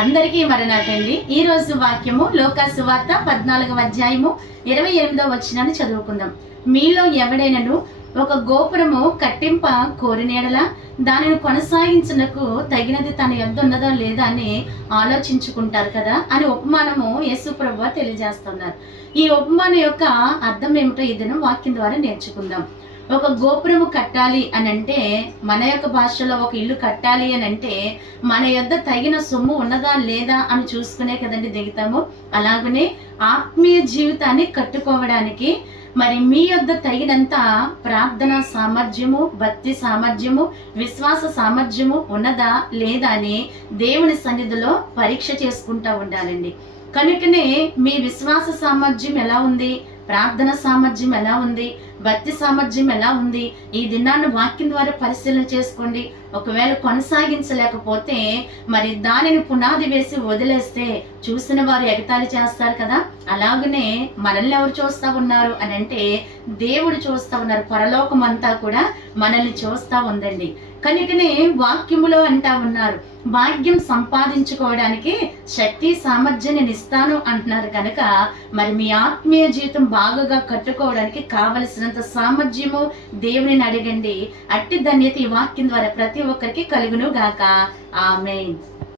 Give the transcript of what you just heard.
అందరికీ మరణాటండి. ఈ రోజు వాక్యము లూకా సువార్త 14వ అధ్యాయము 28వ వచనాన్ని చదువుకుందాం. మీలో ఎవడైనను ఒక గోపురము కట్టింప కోరినేడలా దానిని కొనసాగించుటకు తగినది తన యొద్ద ఉన్నదా లేదా అని ఆలోచించుకుంటారు కదా అని ఉపమానము యేసు ప్రభువు తెలియజేస్తున్నారు. ఈ ఉపమానం యొక్క అర్థం ఏమిటో ఈ దినం వాక్యం ద్వారా నేర్చుకుందాం. ఒక గోపురము కట్టాలి అని అంటే, మన యొక్క భాషలో ఒక ఇల్లు కట్టాలి అని అంటే మన యొద్ద తగిన సొమ్ము ఉన్నదా లేదా అని చూసుకునే కదండి దిగుతాము. అలాగనే ఆత్మీయ జీవితాన్ని కట్టుకోవడానికి మరి మీ యొద్ద తగినంత ప్రార్థన సామర్థ్యము, భక్తి సామర్థ్యము, విశ్వాస సామర్థ్యము ఉన్నదా లేదా అని దేవుని సన్నిధిలో పరీక్ష చేసుకుంటూ ఉండాలండి. కనుకనే మీ విశ్వాస సామర్థ్యం ఎలా ఉంది, ప్రార్థన సామర్థ్యం ఎలా ఉంది, భక్తి సామర్థ్యం ఎలా ఉంది, ఈ దినాన్ని వాక్యం ద్వారా పరిశీలన చేసుకోండి. ఒకవేళ కొనసాగించలేకపోతే మరి దానిని పునాది వేసి వదిలేస్తే చూసిన వారు ఎగతాళి చేస్తారు కదా. అలాగనే మనల్ని ఎవరు చూస్తా ఉన్నారు అని అంటే దేవుడు చూస్తా ఉన్నారు. పరలోకం అంతా కూడా మనల్ని చూస్తా ఉందండి. కనుకనే వాక్యములో అంటా ఉన్నారు, భాగ్యం సంపాదించుకోవడానికి శక్తి సామర్థ్యం నేను ఇస్తాను అంటున్నారు. కనుక మరి మీ ఆత్మీయ జీవితం బాగా కట్టుకోవడానికి కావలసినంత సామర్థ్యము దేవుని అడగండి. అట్టి ధన్యత ఈ వాక్యం ద్వారా ప్రతి ఒక్కరికి కలుగును గాక. ఆమేన్.